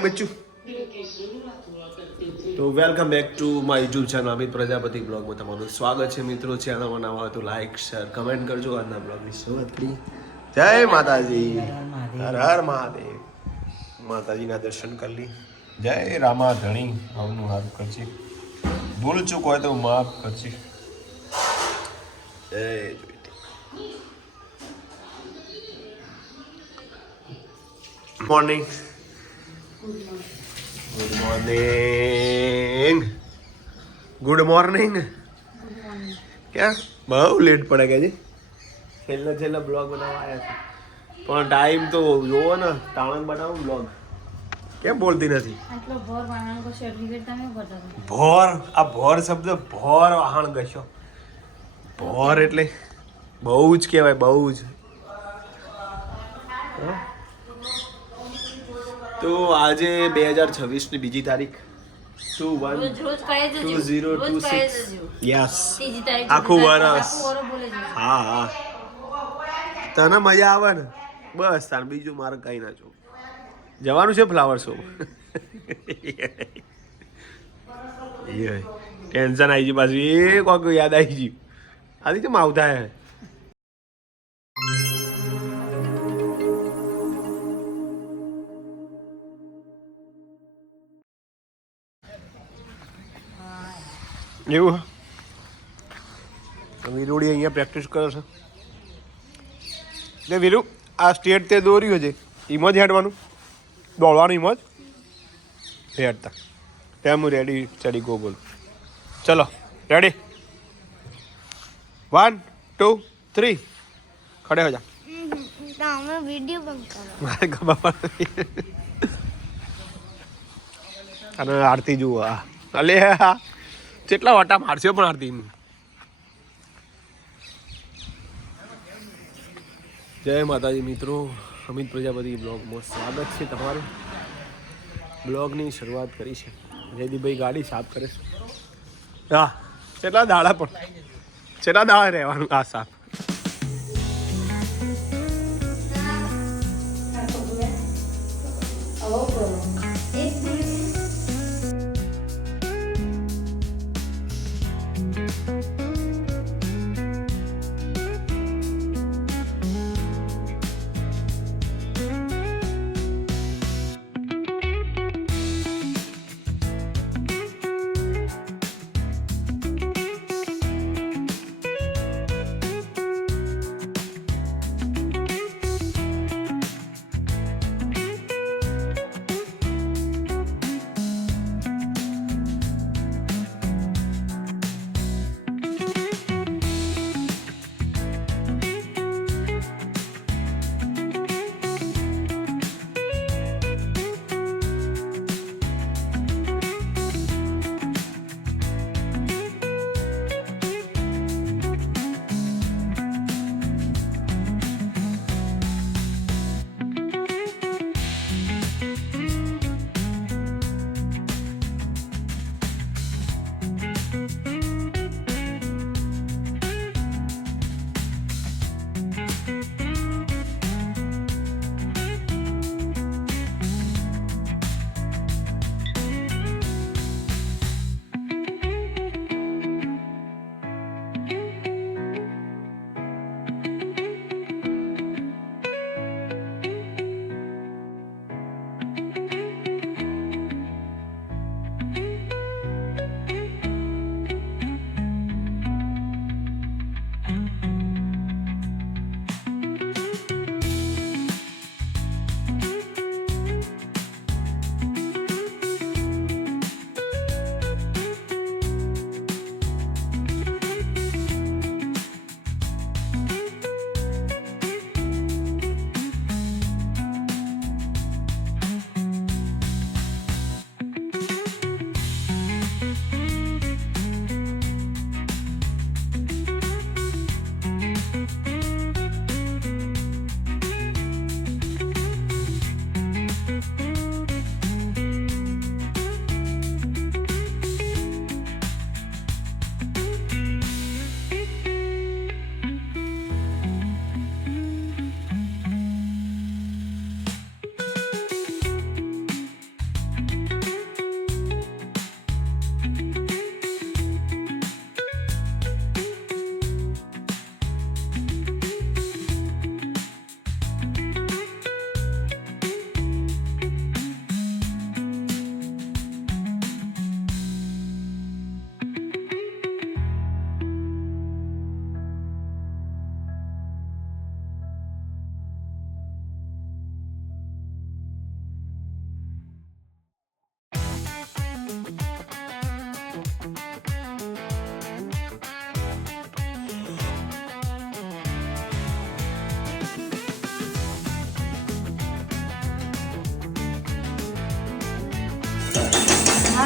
बच्चू तो welcome back to my YouTube channel Amit Prajapati blog में તમારું સ્વાગત છે મિત્રો ચેનલમાં નવા હોય તો લાઈક શેર કમેન્ટ કરજો આજના બ્લોગની શરૂઆત કરીએ જય માતાજી હર હર મહાદેવ માતાજીના દર્શન કરી લી જય રામા ધણી આવનું હારું કરજે ભૂલ ચૂક હોય તો માફ કરજે જય morning good morning good morning क्या बहु लेट पड़ेगा जी छेल्ला छेल्ला ब्लॉग बनावा आया था પણ ટાઈમ તો જોવો ને તાણન બનાવું બ્લોગ કેમ બોલતી નથી આટલો ભોર વાહણ કો સર્ટિફિકેટ તમે બતાવો ભોર આ ભોર શબ્દ ભોર વાહણ ગયો ભોર એટલે બહુ જ કહેવાય બહુ જ તો આજે 2026 ની બીજી તારીખ 2026 યસ આખું વરસ હા હા તને મજા આવે ને બસ તાર બીજું મારે કઈ ના જો જવાનું છે ફ્લાવર શો ટેન્શન આવી ગયું પાછું એ કોક યાદ આવી ગયું આથી કેમ આવતા હે એવું વીરુડી અહીંયા પ્રેક્ટિસ કરે છે એટલે વીરુ આ સ્ટેટ તે દોર્યું છે એમાં જ હેડવાનું દોડવાનું એમાં જ હેડતા તેમ હું રેડી સ્ટડી ગો બોલ ચલો રેડી 1 2 3 ખડે હો જા વિડિયો બંધ કરો મારે ખબર અને આરતી જુઓ અલે કેટલા વટા મારશે પણ આરતી જય માતાજી મિત્રો અમિત પ્રજાપતિ બ્લોગમાં સ્વાગત છે તમારું બ્લોગની શરૂઆત કરી છે જયદીપભાઈ ગાડી સાફ કરે છે હા કેટલા દાડા પણ કેટલા દાડા રહેવાનું આ સાફ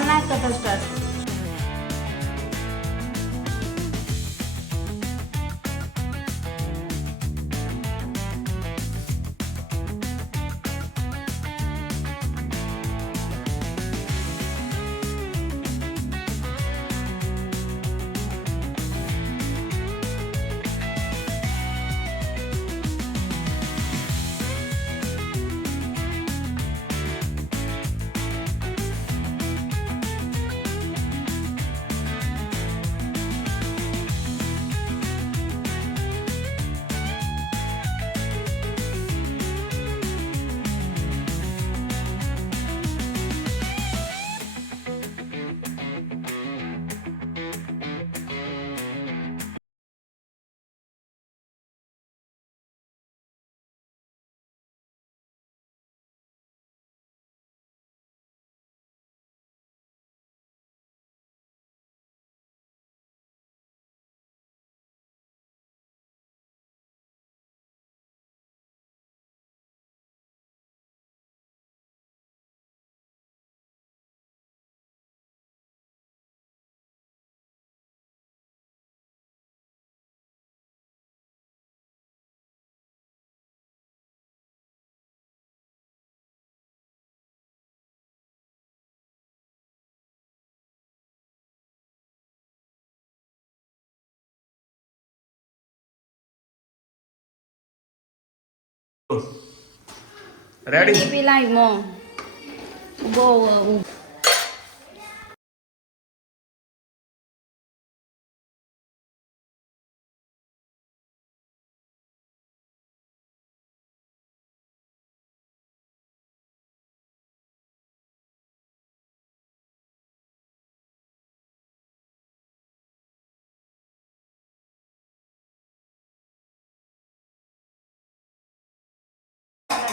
હાલ ના કરતા સ્ટાર્ટ. રેડી પેલા એમાં બહુ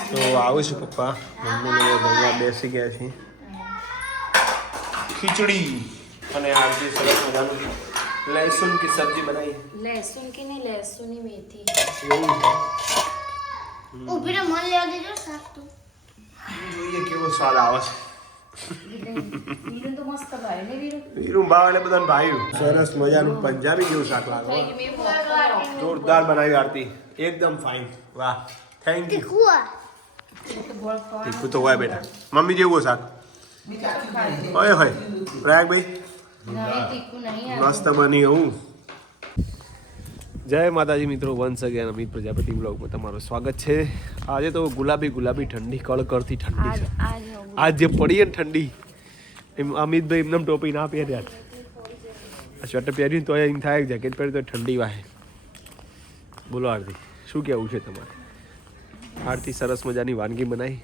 તો આવું છું પપ્પા મમ્મી ને જમવા બેસી ગયા છે ખીચડી અને આજે સરસ મજાનું લહેસુન की सब्जी बनाई લહેસુન કે નહીં લહેસુની મેથી ઉભીને મન લેવા દેજો શાક તો જોઈએ કેવો સ્વાદ આવે છે વીરું તો મસ્ત ભાઈ ને વીરું વીરું ભાવ એટલે બધાને ભાઈ સરસ મજાનું પંજાબી જેવું શાક લાગે જોરદાર બનાવી આરતી એકદમ ફાઇન વાહ થેન્ક યુ તીખું તીખું તો હોય બેટા મમ્મી જેવું શાક હોય હોય પ્રયાગભાઈ તીખું નહીં મસ્ત બની હું જય માતાજી મિત્રો વન્સ અગેન અમિત પ્રજાપતિ બ્લોગમાં તમારું સ્વાગત છે આજે તો ગુલાબી ઠંડી કળકળતી ઠંડી છે આજ જે પડી ને ઠંડી એમ અમિતભાઈ એમને ટોપી ના પહેર્યા આ સ્વેટર પહેર્યું તો એમ થાય જેકેટ પહેર્યું તો ઠંડી વાહે બોલો આરતી શું કહેવું છે તમારે આરતી સરસ મજાની વાનગી બનાવી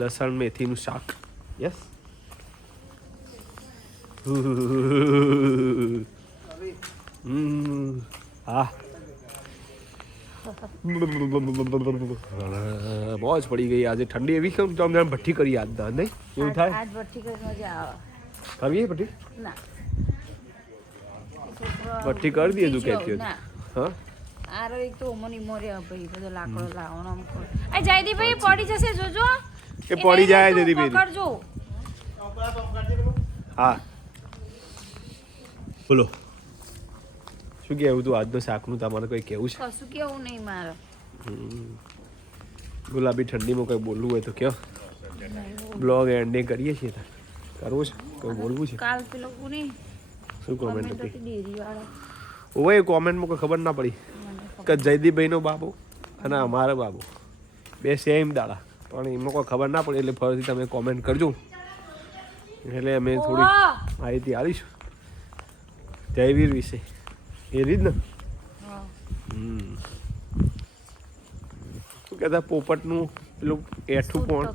લસણ મેથીનું શાક યસ હા મોજ પડી ગઈ આજે ઠંડી એવી કેમ તો અમને ભઠ્ઠી કરી યાદ ના નહીં એવું થાય આજ ભઠ્ઠી કરી મજા આવે કરીએ ભઠ્ઠી ના ભઠ્ઠી કરી દઈએ તું કહેતી ના. હતી હા આરો એક તો ઓમની મોરે ભાઈ બધો લાકડો લાવવાનો આમ કર આ જયદીભાઈ પડી જશે જોજો એ પડી જાય એને જયદીભાઈ. પકડજો હા બોલો શું કહેવું તું આજનું શાકનું તમારે કોઈ કહેવું છે કશું કેવું નહીં મારે ગુલાબી ઠંડીમાં કંઈ બોલવું હોય તો કયો બ્લોગ એન્ડિંગ કરીએ છીએ તાર કરવું છે કોઈ બોલવું છે કાલ પેલો કોની શું કોમેન્ટ કોમેન્ટ હતી હતી ડેરી વાળો ઓવે એ કોમેન્ટમાં કોઈ ખબર ના પડી કે જયદીપભાઈનો બાબુ અને અમારો બાબુ બે સેમ દાડા પણ એમાં કોઈ ખબર ના પડી એટલે ફરીથી તમે કોમેન્ટ કરજો એટલે અમે થોડી માહિતી આવીશું જયવીર વિશે એ રીત ને હા. શું કહેતા પોપટનું પેલું એઠું કોણ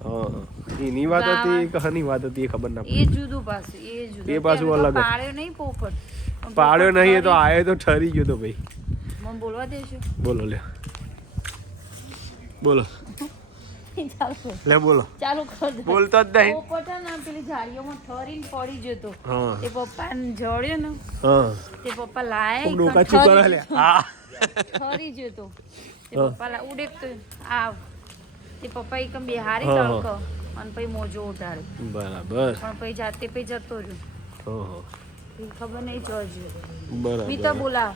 હા એની વાત હતી કે હની વાત હતી એ ખબર ના એ જુદું પાછું એ જુદું એ પાછું અત્યારે તો અલગ હતું. પાડ્યો નહીં પોપટ પણ પાડ્યો પોપટ નહીં એ તો ફરી- આયો તો ઠરી ગયો તો ભાઈ મને બોલવા દેજો બોલો લે બોલો ચાલો લે બોલો ચાલુ કર દે બોલતો જ નહીં પોપટ હે ને પેલી ઝાડીઓમાં ઠરીને પડી જતો હા તે પપ્પાને જડ્યો ને હા તે પપ્પા લાય કોક ડોકા ચૂપ કરે લે હા ઠરી જતો તે હા. પપ્પા લા ઉડે તો આવ તે પપ્પા એકમ બિહારી હા, તડકો અને પછી મોજો ઉડાડ્યો બરાબર. પણ પછી જાતે પછી જતો રહ્યો ઓહો પછી ખબર નહીં જોજો બરાબર. મીતા બોલાવ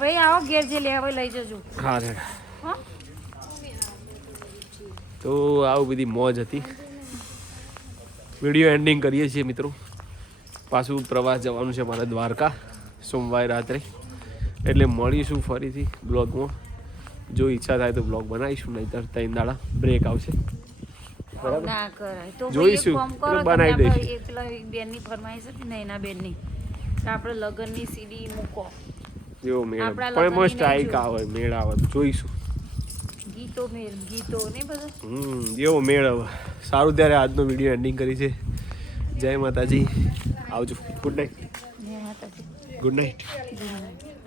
ભાઈ આવો ઘેર જે લેવા લઈ જજો હા રે. હા તો આવું બધી મોજ હતી. વિડીયો એન્ડિંગ કરીએ છીએ મિત્રો. પાછું પ્રવાસ જવાનું છે મારે દ્વારકા સોમવારે રાત્રે, એટલે મળીશું ફરીથી બ્લોગમાં. જો ઈચ્છા થાય તો બ્લોગ બનાવીશું, નહીંતર 3 દાડા બ્રેક આવશે. બરાબર. ના કરાય તો જોઈશું. ભાઈ એક કામ કરો, બનાવી તમે દઈશું. આપણે પેલા બેનની ફરમાઈશ હતી ને એના બેનની તો આપણે લગ્નની સીડી મૂકો, જેવો મેળ આપણા પણ એમાં લગ્નની સ્ટ્રાઇક નહીં આવે, મેળ આવે તો જોઈશું. ગીતો ને બધું જેવો મેળ આવે. સારું, ત્યારે આજનો વિડીયો એન્ડિંગ કરી છે. જય માતાજી, આવજો. Good night. જય માતાજી. Good night. જય માતાજી.